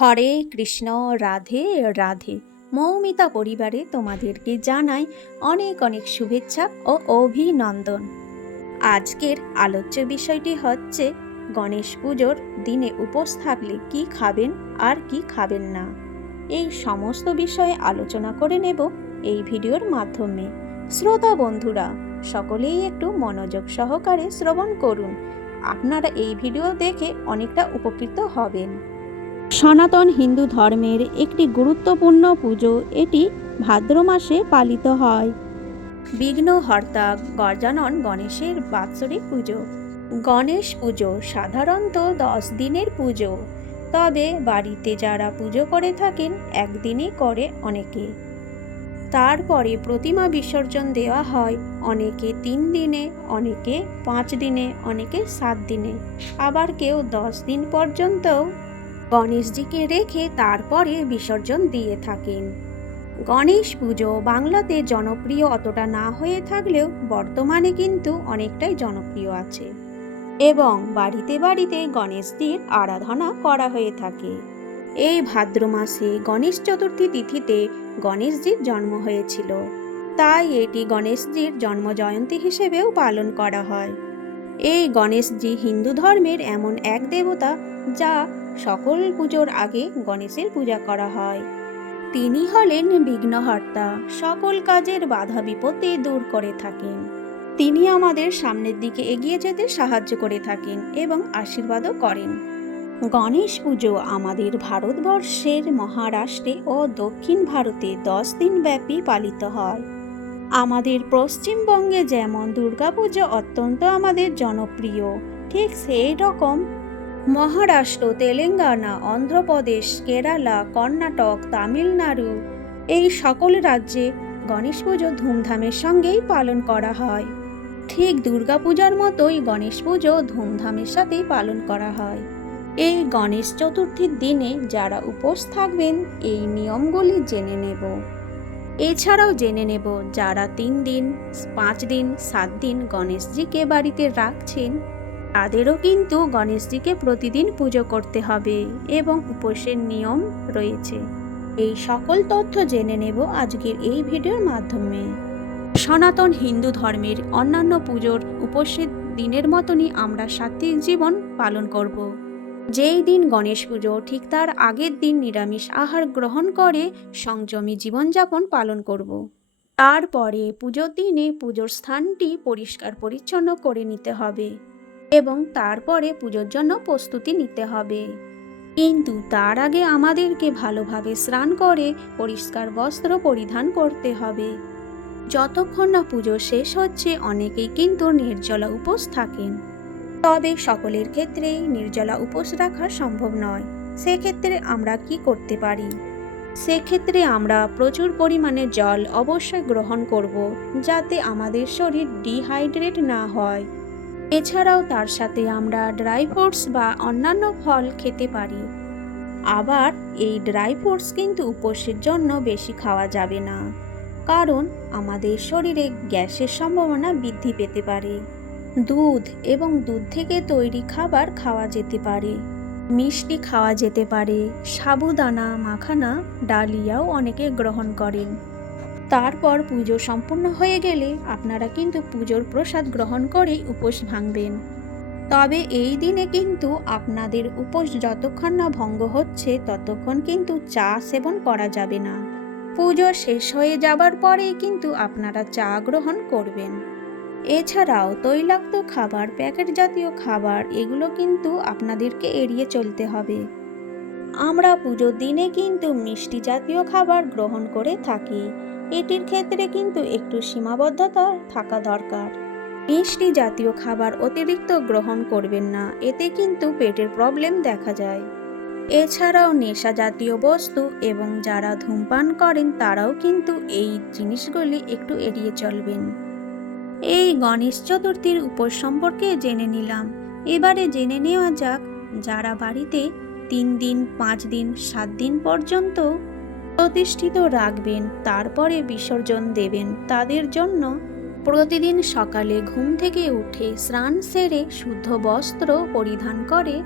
হরে কৃষ্ণ, রাধে রাধে। মৌমিতা পরিবারে তোমাদেরকে জানাই অনেক অনেক শুভেচ্ছা ও অভিনন্দন। আজকের আলোচ্য বিষয়টি হচ্ছে, গণেশ পুজোর দিনে উপোস থাকলে কি খাবেন আর কি খাবেন না? এই সমস্ত বিষয়ে আলোচনা করে নেব এই ভিডিওর মাধ্যমে। শ্রোতা বন্ধুরা, সকলেই একটু মনোযোগ সহকারে শ্রবণ করুন। আপনারা এই ভিডিও দেখে অনেকটা উপকৃত হবেন। সনাতন হিন্দু ধর্মের একটি গুরুত্বপূর্ণ পুজো এটি ভাদ্র মাসে পালিত হয়। বিঘ্নহর্তা গর্জানন, গণেশের বাৎসরিক পুজো। গণেশ পুজো সাধারণত দশ দিনের পুজো। তবে বাড়িতে যারা পুজো করে থাকেন, একদিনই করে অনেকে। তারপরে প্রতিমা বিসর্জন দেওয়া হয় অনেকে তিন দিনে, অনেকে পাঁচ দিনে, অনেকে সাত দিনে। আবার কেউ দশ দিন পর্যন্তও গণেশজিকে রেখে তারপরে বিসর্জন দিয়ে থাকেন। গণেশ পুজো বাংলাতে জনপ্রিয় অতটা না হয়ে থাকলেও বর্তমানে কিন্তু অনেকটাই জনপ্রিয় আছে এবং বাড়িতে বাড়িতে গণেশজির আরাধনা করা হয়ে থাকে। এই ভাদ্র মাসে গণেশ চতুর্থী তিথিতে গণেশজির জন্ম হয়েছিল। তাই এটি গণেশজির জন্ম জয়ন্তী হিসেবেও পালন করা হয়। এই গণেশজি হিন্দু ধর্মের এমন এক দেবতা যা সকল পুজোর আগে গণেশের পূজা করা হয়। তিনি হলেন বিঘ্নহর্তা, সকল কাজের বাধা বিপত্তি দূর করে থাকেন। তিনি আমাদের সামনের দিকে এগিয়ে যেতে সাহায্য করে থাকেন এবং আশীর্বাদও করেন। গণেশ পুজো আমাদের ভারতবর্ষের মহারাষ্ট্রে ও দক্ষিণ ভারতে দশ দিন ব্যাপী পালিত হয়। আমাদের পশ্চিমবঙ্গে যেমন দুর্গাপুজো অত্যন্ত আমাদের জনপ্রিয়, ঠিক সেই রকম মহারাষ্ট্র, তেলেঙ্গানা, অন্ধ্রপ্রদেশ, কেরালা, কর্ণাটক, তামিলনাড়ু এই সকল রাজ্যে গণেশ পুজো ধুমধামের সঙ্গেই পালন করা হয়। ঠিক দুর্গাপূজার মতোই গণেশ পুজো ধুমধামের সাথেই পালন করা হয়। এই গণেশ চতুর্থীর দিনে যারা উপোস থাকবেন, এই নিয়মগুলি জেনে নেব। এছাড়াও জেনে নেব যারা তিন দিন, পাঁচ দিন, সাত দিন গণেশজিকে বাড়িতে রাখছেন তাদেরও কিন্তু গণেশজিকে প্রতিদিন পুজো করতে হবে এবং উপোসের নিয়ম রয়েছে। এই সকল তথ্য জেনে নেব আজকের এই ভিডিওর মাধ্যমে। সনাতন হিন্দু ধর্মের অন্যান্য পুজোর উপোসের দিনের মতনই আমরা সাত্ত্বিক জীবন পালন করব। যেই দিন গণেশ পুজো, ঠিক তার আগের দিন নিরামিষ আহার গ্রহণ করে সংযমী জীবনযাপন পালন করব। তারপরে পুজোর দিনে পুজোর স্থানটি পরিষ্কার পরিচ্ছন্ন করে নিতে হবে। এবং তারপরে পুজোর জন্য প্রস্তুতি নিতে হবে। কিন্তু তার আগে আমাদেরকে ভালোভাবে স্নান করে পরিষ্কার বস্ত্র পরিধান করতে হবে। যতক্ষণ না পুজো শেষ হচ্ছে, অনেকেই কিন্তু নির্জলা উপোস থাকেন। তবে সকলের ক্ষেত্রেই নির্জলা উপোস রাখা সম্ভব নয়। সেক্ষেত্রে আমরা কি করতে পারি? সেক্ষেত্রে আমরা প্রচুর পরিমাণে জল অবশ্যই গ্রহণ করব, যাতে আমাদের শরীর ডিহাইড্রেট না হয়। এছাড়াও তার সাথে আমরা ড্রাই ফ্রুটস বা অন্যান্য ফল খেতে পারি। আবার এই ড্রাই ফ্রুটস কিন্তু উপোসের জন্য বেশি খাওয়া যাবে না, কারণ আমাদের শরীরে গ্যাসের সম্ভাবনা বৃদ্ধি পেতে পারে। দুধ এবং দুধ থেকে তৈরি খাবার খাওয়া যেতে পারে, মিষ্টি খাওয়া যেতে পারে, সাবুদানা, মাখানা, ডালিয়াও অনেকে গ্রহণ করেন। তারপর পুজো সম্পূর্ণ হয়ে গেলে আপনারা কিন্তু পুজোর প্রসাদ গ্রহণ করেই উপোস ভাঙবেন। তবে এই দিনে কিন্তু আপনাদের উপোস যতক্ষণ না ভঙ্গ হচ্ছে, ততক্ষণ কিন্তু চা সেবন করা যাবে না। পুজো শেষ হয়ে যাবার পরেই কিন্তু আপনারা চা গ্রহণ করবেন। এছাড়াও তৈলাক্ত খাবার, প্যাকেট জাতীয় খাবার, এগুলো কিন্তু আপনাদেরকে এড়িয়ে চলতে হবে। আমরা পুজোর দিনে কিন্তু মিষ্টি জাতীয় খাবার গ্রহণ করে থাকি। এটির ক্ষেত্রে কিন্তু একটু সীমাবদ্ধতা থাকা দরকার। মিষ্টি জাতীয় খাবার অতিরিক্ত গ্রহণ করবেন না, এতে কিন্তু পেটের প্রবলেম দেখা যায়। এছাড়াও নেশা জাতীয় বস্তু এবং যারা ধূমপান করেন, তারাও কিন্তু এই জিনিসগুলি একটু এড়িয়ে চলবেন। এই গণেশ চতুর্থীর উপর সম্পর্কে জেনে নিলাম। এবারে জেনে নেওয়া যাক, যারা বাড়িতে তিন দিন, পাঁচ দিন, সাত দিন পর্যন্ত প্রতিষ্ঠিত রাখবেন, তারপরে বিসর্জন দেবেন তাদের জন্য। প্রতিদিন সকালে ঘুম থেকে উঠে স্নান সেরে শুদ্ধ বস্ত্র পরিধান করে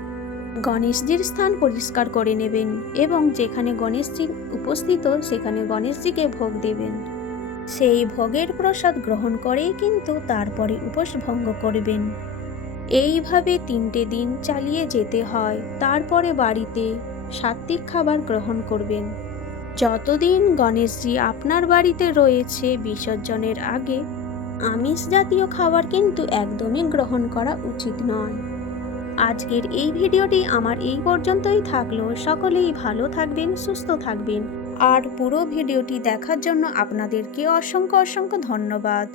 গণেশজির স্থান পরিষ্কার করে নেবেন এবং যেখানে গণেশজি উপস্থিত, সেখানে গণেশজিকে ভোগ দেবেন। সেই ভোগের প্রসাদ গ্রহণ করেই কিন্তু তারপরে উপোস ভঙ্গ করবেন। এইভাবে তিনটে দিন চালিয়ে যেতে হয়, তারপরে বাড়িতে সাত্বিক খাবার গ্রহণ করবেন। যতদিন গণেশজি আপনার বাড়িতে রয়েছে বিসর্জনের আগে, আমিষ জাতীয় খাবার কিন্তু একদমই গ্রহণ করা উচিত নয়। আজকের এই ভিডিওটি আমার এই পর্যন্তই থাকল। সকলেই ভালো থাকবেন, সুস্থ থাকবেন। আর পুরো ভিডিওটি দেখার জন্য আপনাদেরকে অসংখ্য অসংখ্য ধন্যবাদ।